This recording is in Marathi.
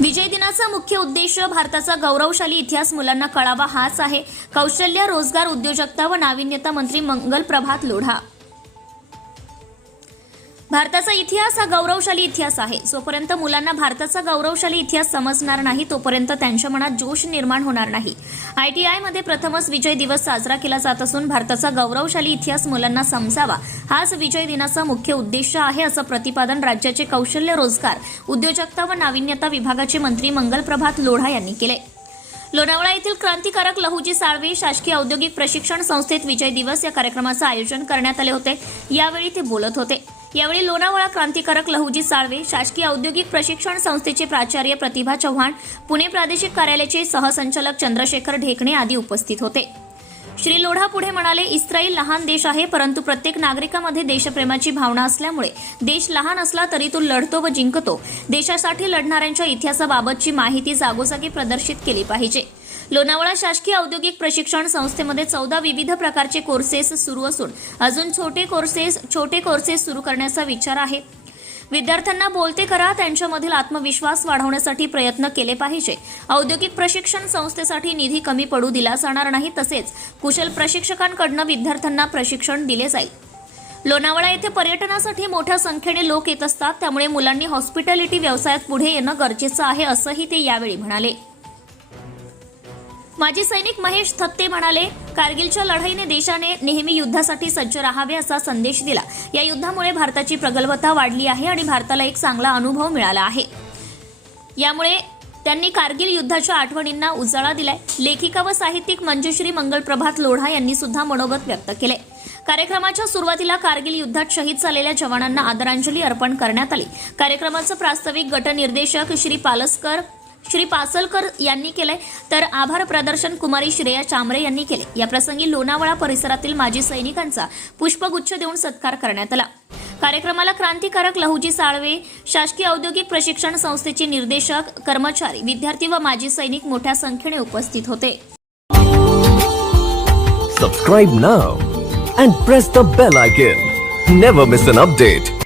विजय दिनाचा मुख्य उद्देश भारताचा गौरवशाली इतिहास मुलांना कळावा हाच आहे. कौशल्य रोजगार उद्योजकता व नाविन्यता मंत्री मंगल प्रभात लोढा भारताचा इतिहास हा गौरवशाली इतिहास आहे. जोपर्यंत मुलांना भारताचा गौरवशाली इतिहास समजणार नाही तोपर्यंत त्यांच्या मनात जोश निर्माण होणार नाही. आय टी आयमध्ये प्रथमच विजय दिवस साजरा केला जात असून भारताचा गौरवशाली इतिहास मुलांना समजावा. हाच विजय दिनाचा मुख्य उद्देश आहे असं प्रतिपादन राज्याचे कौशल्य रोजगार उद्योजकता व नाविन्यता विभागाचे मंत्री मंगल प्रभात लोढा यांनी केले लोणावळा येथील क्रांतिकारक लहुजी साळवे शासकीय औद्योगिक प्रशिक्षण संस्थेत विजय दिवस या कार्यक्रमाचं आयोजन करण्यात आले होते. यावेळी ते बोलत होते. यावेळी लोणावळा क्रांतिकारक लहुजी साळवे शासकीय औद्योगिक प्रशिक्षण संस्थेचे प्राचार्य प्रतिभा चव्हाण पुणे प्रादेशिक कार्यालयाचे सहसंचालक चंद्रशेखर ढेकणे आदी उपस्थित होते. श्री लोढा पुढे म्हणाले इस्रायल लहान देश आहे परंतु प्रत्येक नागरिकामध्ये देशप्रेमाची भावना असल्यामुळे देश लहान असला तरी तो लढतो व जिंकतो. देशासाठी लढणाऱ्यांच्या इतिहासाबाबतची माहिती जागोजागी प्रदर्शित केली पाहिजे. लोणावळा शासकीय औद्योगिक प्रशिक्षण संस्थेमध्ये चौदा विविध प्रकारचे कोर्सेस सुरू असून अजून छोटे कोर्सेस छोटे कोर्सेस सुरू करण्याचा विचार आहे. विद्यार्थ्यांना बोलते करा त्यांच्यामधील आत्मविश्वास वाढवण्यासाठी प्रयत्न केले पाहिजे. औद्योगिक प्रशिक्षण संस्थेसाठी निधी कमी पडू दिला जाणार नाही तसेच कुशल प्रशिक्षकांकडनं विद्यार्थ्यांना प्रशिक्षण दिले जाईल. लोणावळा येथे पर्यटनासाठी मोठ्या संख्येने लोक येत असतात त्यामुळे मुलांनी हॉस्पिटॅलिटी व्यवसायात पुढे येणं गरजेचं आहे असंही ते यावेळी म्हणाले. माजी सैनिक महेश थत्ते म्हणाले कारगिलच्या लढाईने देशाने नेहमी युद्धासाठी सज्ज राहावे असा संदेश दिला. या युद्धामुळे भारताची प्रगल्भता वाढली आहे आणि भारताला एक चांगला अनुभव मिळाला आहे. यामुळे त्यांनी कारगिल युद्धाच्या आठवणींना उजाळा दिलाय. लेखिका व साहित्यिक मंजुश्री मंगल प्रभात लोढा यांनी सुद्धा मनोगत व्यक्त केले. कार्यक्रमाच्या सुरुवातीला कारगिल युद्धात शहीद झालेल्या जवानांना आदरांजली अर्पण करण्यात आली. कार्यक्रमाचं प्रास्ताविक गटनिर्देशक श्री पालसकर श्री पासलकर यांनी केले तर आभार प्रदर्शन कुमारी श्रेया चामरे यांनी केले. या प्रसंगी लोणावळा परिसरातील माजी सैनिकांचा पुष्पगुच्छ देऊन सत्कार करण्यात आला. कार्यक्रमाला क्रांतिकारक लहुजी साळवे शासकीय औद्योगिक प्रशिक्षण संस्थेचे निर्देशक कर्मचारी विद्यार्थी व माजी सैनिक मोठ्या संख्येने उपस्थित होते. Subscribe now and press the bell icon never miss an update